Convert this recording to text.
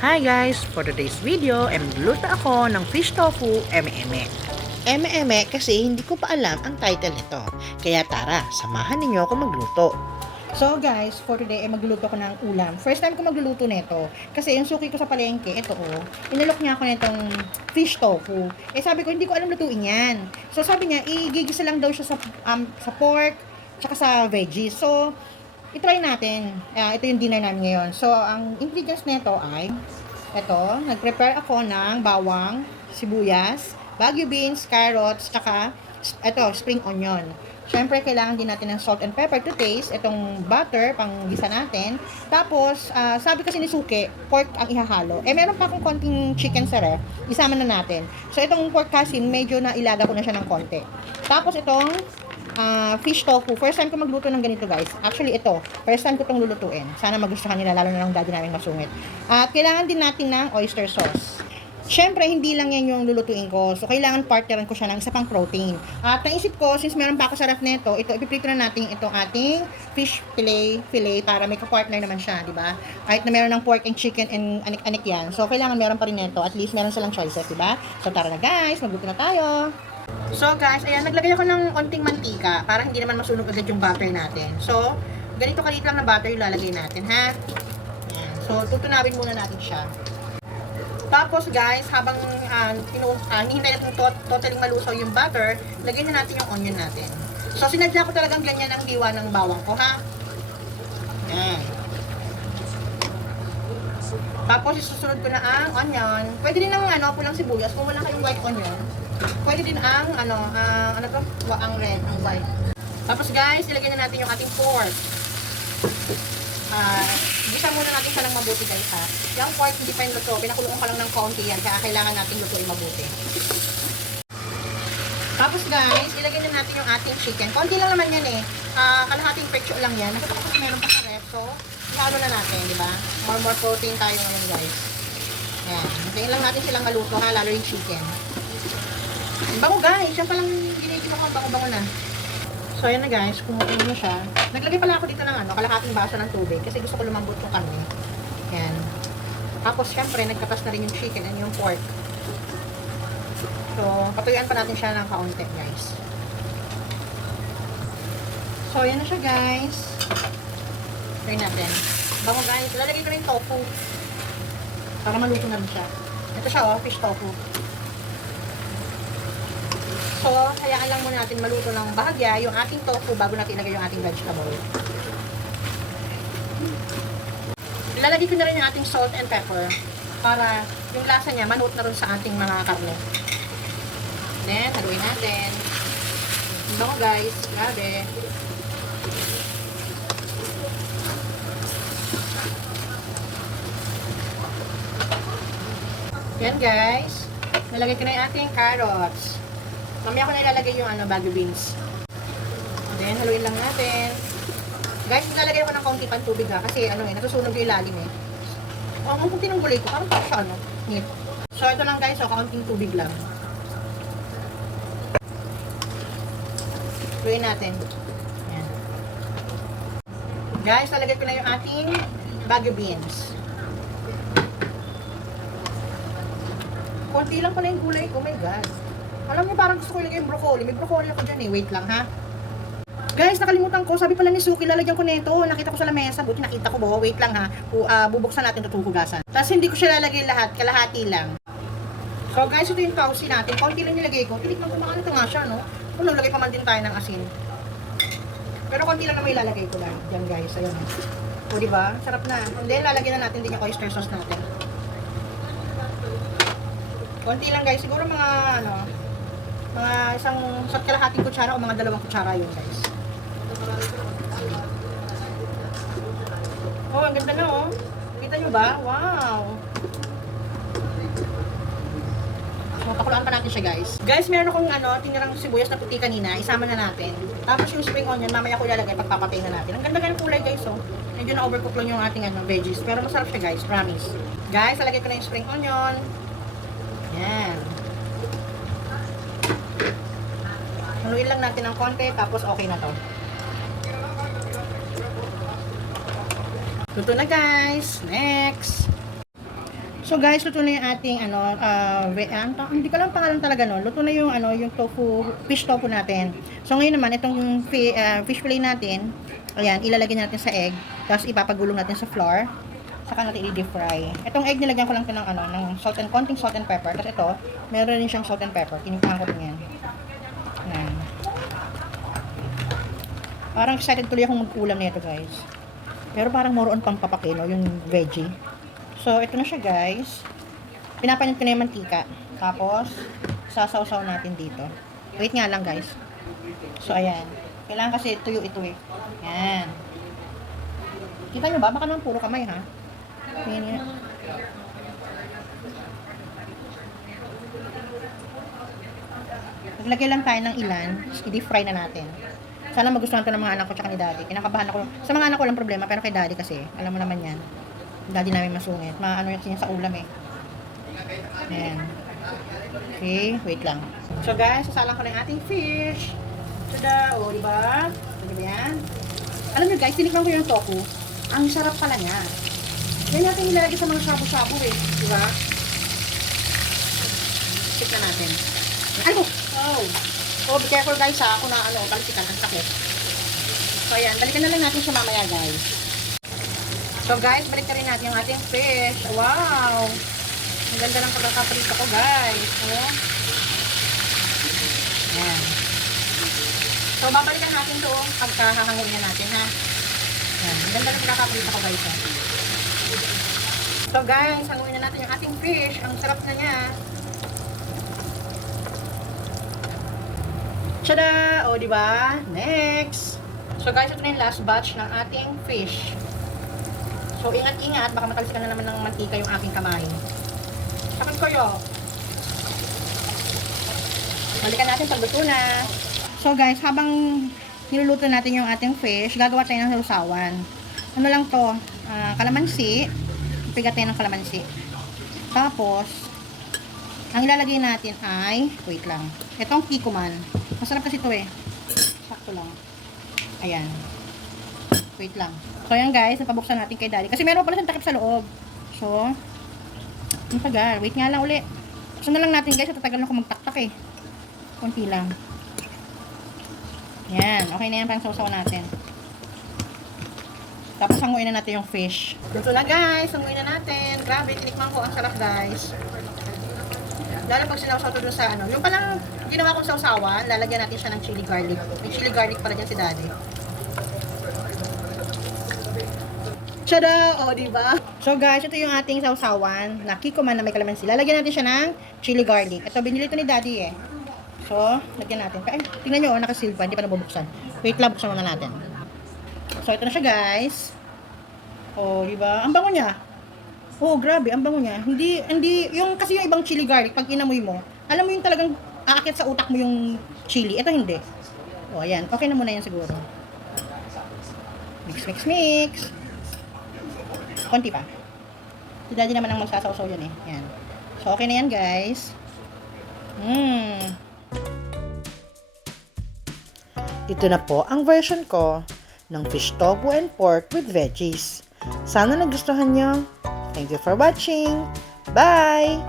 Hi guys! For today's video, magluluto ako ng fish tofu eme-eme. Eme-eme kasi hindi ko pa alam ang title nito. Kaya tara, samahan ninyo ako magluto. So guys, for today magluluto ko ng ulam. First time ko magluluto nito. Kasi yung suki ko sa palengke, ito inalok niya ako nitong fish tofu. Sabi ko, hindi ko alam lutuin yan. So sabi niya, igigisa lang daw siya sa pork, tsaka sa veggies. So, i-try natin. Ito yung dinner namin ngayon. So, ang ingredients nito ay ito, nag-prepare ako ng bawang, sibuyas, bagu beans, carrots, tsaka ito, spring onion. Siyempre, kailangan din natin ng salt and pepper to taste. Itong butter, pang gisa natin. Tapos, sabi kasi ni Suki, pork ang ihahalo. Meron pa akong konting chicken sa ref. Isama na natin. So, itong pork kasi, medyo na ilaga ko na siya ng konti. Tapos, itong fish tofu. First time ko magluto ng ganito, guys. Actually, ito. First time ko itong lulutuin. Sana magustuhan nila, lalo na ng daddy namin masungit. At kailangan din natin ng oyster sauce. Siyempre, hindi lang yan yung lulutuin ko. So, kailangan partneran ko siya ng isa pang protein. At naisip ko, since meron pa ako sa ref nito, ito, ipiprito na natin itong ating fish fillet para may ka-partner naman siya, di ba? Kahit na meron ng pork and chicken and anik-anik yan. So, kailangan meron pa rin nito. At least meron silang choices, di ba? So, tara na guys, magluto na tayo. So guys, ayan, naglagay ako ng konting mantika para hindi naman masunog agad yung butter natin. So, ganito kalit lang na butter yung lalagay natin, ha? Ayan. So, tutunawin muna natin siya. Tapos guys, habang hinihintay natin totally malusaw yung butter, lagyan na natin yung onion natin. So, sinadya ko talagang ganyan ang hiwa ng bawang ko, ha? Ayan. Tapos, isusunod ko na ang onion. Pwede din ang pulang sibuyas kung wala kayong white onion. Pwede din ang ang red, ang white. Tapos guys, ilagay na natin yung ating pork. Gisa muna natin siya ng mabuti guys, ha. Yung pork hindi pa yung luto, pinakulungan ko lang ng konti yan, kaya kailangan natin lutuin mabuti. Tapos guys, ilagay na natin yung ating chicken. Konti lang naman yan eh. Kalahating pecho lang yan. Nakita ko kasi meron pa sa ref, so ano na natin, di ba? More protein tayo ngayon guys. Ayan, hintayin lang natin silang maluto, ha, lalo yung chicken. Bango guys, yan palang ginigil ako, bango-bango na. So ayan na guys, kumukulo na siya. Naglagay pala ako dito ng kalahating baso ng tubig kasi gusto ko lumambot yung karne. Yan. Tapos syempre, nagkatas na rin yung chicken and yung pork. So, patuyuan pa natin siya ng kaunti guys. So ayan na siya guys. Try natin. Bango guys, lalagay ko rin tofu. Para maluto na rin siya. Ito siya fish tofu. So, hayaan lang muna natin maluto ng bahagya yung ating tofu bago natin ilagay yung ating vegetable. Ilalagay ko na rin yung ating salt and pepper para yung lasa niya manuot na rin sa ating mga karne. Then, haluin natin. Bango guys, grabe. Yan guys. Nalagay ko na yung ating carrots. Mamaya ko na ilalagay yung bagu beans. Then, haluin lang natin. Guys, nilalagay ko ng kaunti pang tubig ha. Kasi natusunog yung ilalim eh. Ang kunti ng gulay ko, parang siya nip. So, ito lang guys, kaunting tubig lang. Haluin natin. Ayan. Guys, lalagay ko na yung ating bagu beans. Kunti lang pala yung gulay ko, oh my god. Alam niyo, parang gusto ko ilagay yung broccoli. May broccoli ako dyan eh. Wait lang, ha? Guys, nakalimutan ko. Sabi pala ni Suki, lalagyan ko nito. Nakita ko sa lamesa. Buti nakita ko. Wait lang, ha? Bubuksan natin itong hugasan. Tapos hindi ko siya lalagay lahat. Kalahati lang. So, guys, ito yung pausi natin. Konti lang nilagay ko. Tinikman ko baka ito nga siya, no? Kung lagay pa man din tayo ng asin. Pero konti lang naman ilalagay ko lang. Yan, guys. Ayun. O, diba? Sarap na. And then, lalagyan na natin din yung oyster sauce natin. Konti lang, guys. Siguro mga, mga isang kalahating kutsara o mga 2 kutsara yun guys. Oh, ang ganda na oh. Kita nyo ba? Wow! So, pakulaan pa natin siya guys. Guys, meron akong tinirang sibuyas na puti kanina. Isama na natin. Tapos yung spring onion, mamaya ko ilalagay pagpapatay na natin. Ang ganda ng kulay guys oh. Medyo na-overcook lang yung ating veggies. Pero masarap siya guys, promise. Guys, lalagay ko na yung spring onion. Yan. Haluin lang natin ng konti, tapos okay na to. Luto na guys. Next. So guys, luto na yung ating hindi ko lang pangalan talaga no. Luto na yung yung fish tofu natin. So ngayon naman itong fish fillet natin, ayan, ilalagay natin sa egg, tapos ipapagulong natin sa flour. Saka natin i-deep fry. Itong egg nilagyan ko lang ito ng konting salt and pepper. Tapos ito, meron rin siyang salt and pepper. Tinimpahan ko rin yan. Ayan. Parang excited tuloy akong mag-ulam nito, guys. Pero parang more on pampapakino, yung veggie. So, ito na siya, guys. Pinapanit ko na yung mantika. Tapos, sasawsaw natin dito. Wait nga lang, guys. So, ayan. Kailangan kasi tuyo ito eh. Ayan. Kita nyo ba? Baka naman puro kamay, ha? Ayan nga. Naglagay lang tayo ng ilan. I-deep fry na natin. Sana magustuhan to ng mga anak ko tsaka ni daddy. Kinakabahan ako. Sa mga anak ko lang problema, pero kay daddy kasi, alam mo naman yan. Daddy namin masungit. Maano yung sa ulam eh. Ayan. Okay, wait lang. So guys, sasalang ko na yung ating fish. Tada, o diba? Diba yan? Alam nyo guys, tinikman ko yung tofu. Ang sarap pala niya. Yan natin ilalagay sa mga shabu-shabu eh. Diba? Check na natin. Ano? Oh. Oh, be careful guys ha. Kung na balikan ang sakit. So ayan, balikan na lang natin siya mamaya guys. So guys, balik na rin natin yung ating fish. Wow! Ang ganda ng pagkakaprito ko guys. Oh. Ayan. So babalikan natin doon pagkahahanguin na natin ha. Ayan. Ang ganda ng pagkakaprito ko guys ha. So guys, hanguin na natin yung ating fish. Ang sarap na niya. Tada! O, diba? Next! So guys, ito na yung last batch ng ating fish. So, ingat-ingat. Baka matalsikan na naman ng mantika yung aking kamay. Sakit kayo. Balikan natin pagluto na. So guys, habang niluluto natin yung ating fish, gagawa tayo ng sausawan. Ano lang to? Kalamansi. Pigat tayo ng kalamansi. Tapos, ang ilalagay natin ay, wait lang, itong kikuman. Masarap kasi ito eh. Sakto lang. Ayan. Wait lang. So, ayan guys, napabuksan natin kay daddy. Kasi meron pala siyang takip sa loob. So, ang tagal. Wait nga lang uli. Buksan na lang natin guys. Tatagal na ako magtaktak eh. Kunti lang. Ayan. Okay na yan pang sausaw natin. Tapos hanguin na natin yung fish. Luto na guys. Hanguin na natin. Grabe, tinikman ko. Ang sarap guys. Lalo pag sinawsaw to doon sa ano. Yung palang ginawa kong sausawan, lalagyan natin siya ng chili garlic. May chili garlic pala dyan si daddy. Tada! O, diba? So guys, ito yung ating sausawan na kikuman na may kalamansi. Lalagyan natin siya ng chili garlic. Ito, binili ito ni daddy eh. So, lagyan natin. Ay, tingnan nyo, nakasil pa. Hindi pa nabubuksan. Wait lang, buksan muna natin. So, ito na siya guys. O, diba? Ang bango niya. Oh, grabe, ang bango niya. Hindi, yung kasi yung ibang chili garlic, pag inamoy mo, alam mo yung talagang aakit sa utak mo yung chili. Ito hindi. Oh, ayan. Okay na muna yan siguro. Mix, mix, mix. Konti pa. Si daddy naman ang magsasawsaw yan eh. Ayan. So, okay na yan, guys. Ito na po ang version ko ng fish tofu and pork with veggies. Sana nagustuhan nyo. Thank you for watching. Bye!